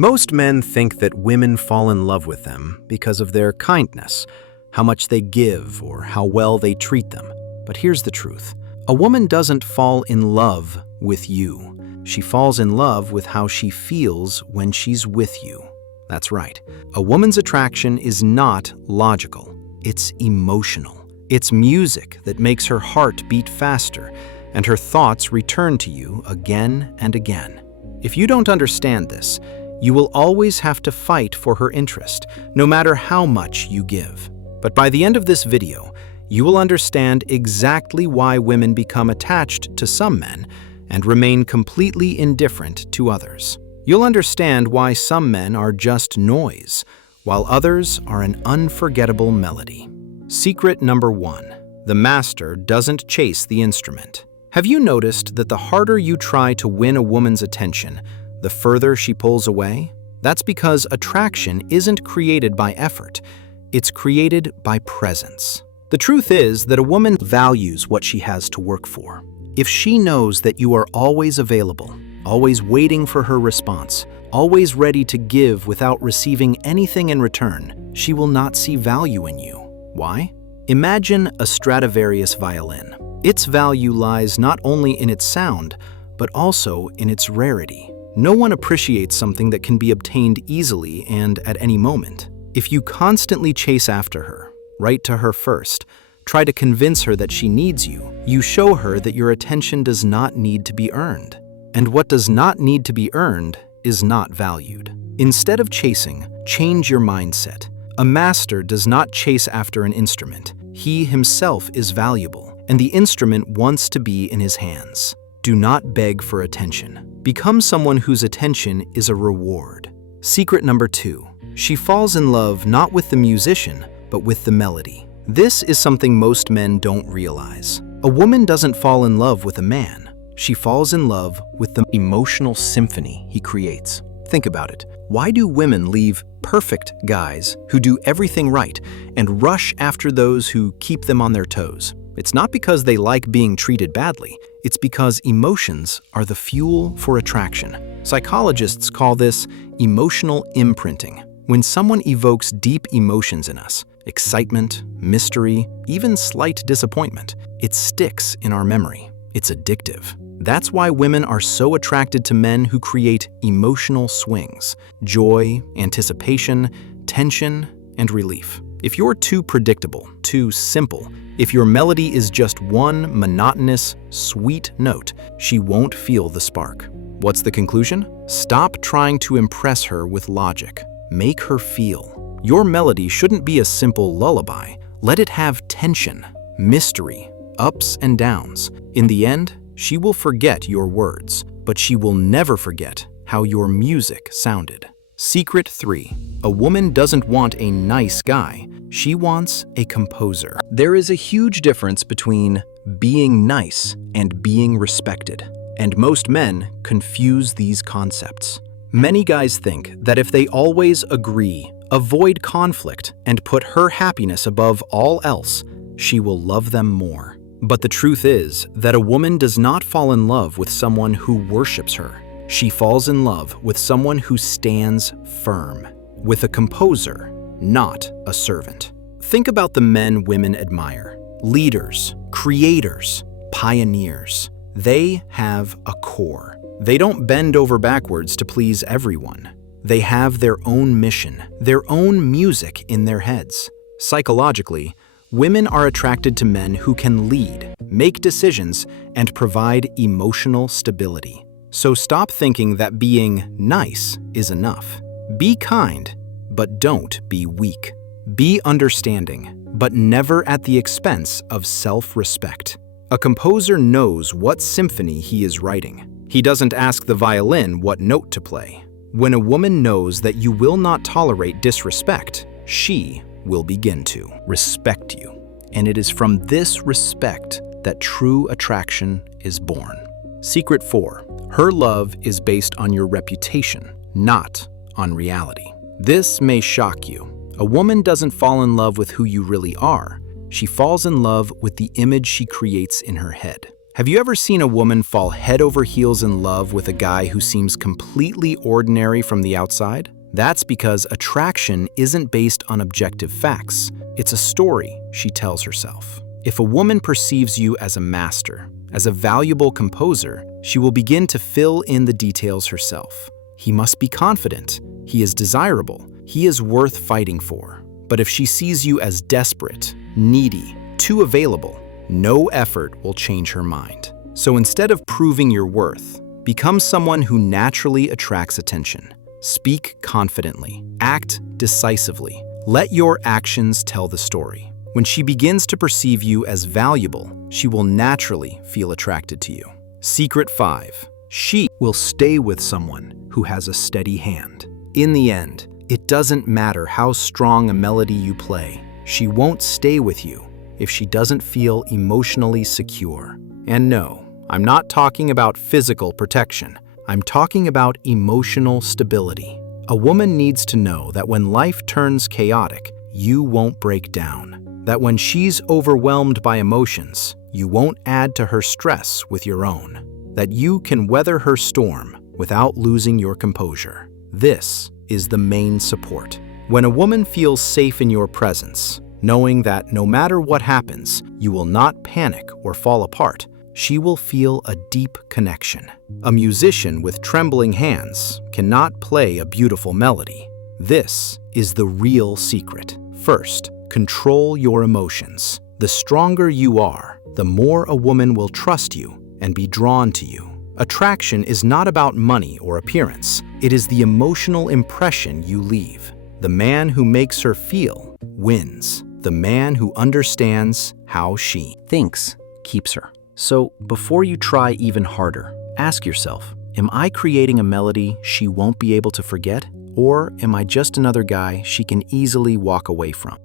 Most men think that women fall in love with them because of their kindness, how much they give, or how well they treat them. But here's the truth. A woman doesn't fall in love with you. She falls in love with how she feels when she's with you. That's right. A woman's attraction is not logical. It's emotional. It's music that makes her heart beat faster, and her thoughts return to you again and again. If you don't understand this, you will always have to fight for her interest, no matter how much you give. But by the end of this video, you will understand exactly why women become attached to some men and remain completely indifferent to others. You'll understand why some men are just noise, while others are an unforgettable melody. Secret number 1. The master doesn't chase the instrument. Have you noticed that the harder you try to win a woman's attention, the further she pulls away? That's because attraction isn't created by effort. It's created by presence. The truth is that a woman values what she has to work for. If she knows that you are always available, always waiting for her response, always ready to give without receiving anything in return, she will not see value in you. Why? Imagine a Stradivarius violin. Its value lies not only in its sound, but also in its rarity. No one appreciates something that can be obtained easily and at any moment. If you constantly chase after her, write to her first, try to convince her that she needs you, you show her that your attention does not need to be earned. And what does not need to be earned is not valued. Instead of chasing, change your mindset. A master does not chase after an instrument. He himself is valuable, and the instrument wants to be in his hands. Do not beg for attention. Become someone whose attention is a reward. Secret number 2. She falls in love not with the musician, but with the melody. This is something most men don't realize. A woman doesn't fall in love with a man. She falls in love with the emotional symphony he creates. Think about it. Why do women leave perfect guys who do everything right and rush after those who keep them on their toes? It's not because they like being treated badly. It's because emotions are the fuel for attraction. Psychologists call this emotional imprinting. When someone evokes deep emotions in us, excitement, mystery, even slight disappointment, it sticks in our memory. It's addictive. That's why women are so attracted to men who create emotional swings: joy, anticipation, tension, and relief. If you're too predictable, too simple, if your melody is just one monotonous, sweet note, she won't feel the spark. What's the conclusion? Stop trying to impress her with logic. Make her feel. Your melody shouldn't be a simple lullaby. Let it have tension, mystery, ups and downs. In the end, she will forget your words, but she will never forget how your music sounded. Secret 3. A woman doesn't want a nice guy. She wants a composer. There is a huge difference between being nice and being respected, and most men confuse these concepts. Many guys think that if they always agree, avoid conflict, and put her happiness above all else, she will love them more. But the truth is that a woman does not fall in love with someone who worships her. She falls in love with someone who stands firm, with a composer, not a servant. Think about the men women admire: leaders, creators, pioneers. They have a core. They don't bend over backwards to please everyone. They have their own mission, their own music in their heads. Psychologically, women are attracted to men who can lead, make decisions, and provide emotional stability. So stop thinking that being nice is enough. Be kind, but don't be weak. Be understanding, but never at the expense of self-respect. A composer knows what symphony he is writing. He doesn't ask the violin what note to play. When a woman knows that you will not tolerate disrespect, she will begin to respect you. And it is from this respect that true attraction is born. Secret 4. Her love is based on your reputation, not on reality. This may shock you. A woman doesn't fall in love with who you really are. She falls in love with the image she creates in her head. Have you ever seen a woman fall head over heels in love with a guy who seems completely ordinary from the outside? That's because attraction isn't based on objective facts. It's a story she tells herself. If a woman perceives you as a master, as a valuable composer, she will begin to fill in the details herself. He must be confident. He is desirable. He is worth fighting for. But if she sees you as desperate, needy, too available, no effort will change her mind. So instead of proving your worth, become someone who naturally attracts attention. Speak confidently. Act decisively. Let your actions tell the story. When she begins to perceive you as valuable, she will naturally feel attracted to you. Secret 5. She will stay with someone who has a steady hand. In the end, it doesn't matter how strong a melody you play. She won't stay with you if she doesn't feel emotionally secure. And no, I'm not talking about physical protection. I'm talking about emotional stability. A woman needs to know that when life turns chaotic, you won't break down. That when she's overwhelmed by emotions, you won't add to her stress with your own. That you can weather her storm without losing your composure. This is the main support. When a woman feels safe in your presence, knowing that no matter what happens, you will not panic or fall apart, she will feel a deep connection. A musician with trembling hands cannot play a beautiful melody. This is the real secret. First, control your emotions. The stronger you are, the more a woman will trust you and be drawn to you. Attraction is not about money or appearance. It is the emotional impression you leave. The man who makes her feel wins. The man who understands how she thinks keeps her. So before you try even harder, ask yourself, am I creating a melody she won't be able to forget? Or am I just another guy she can easily walk away from?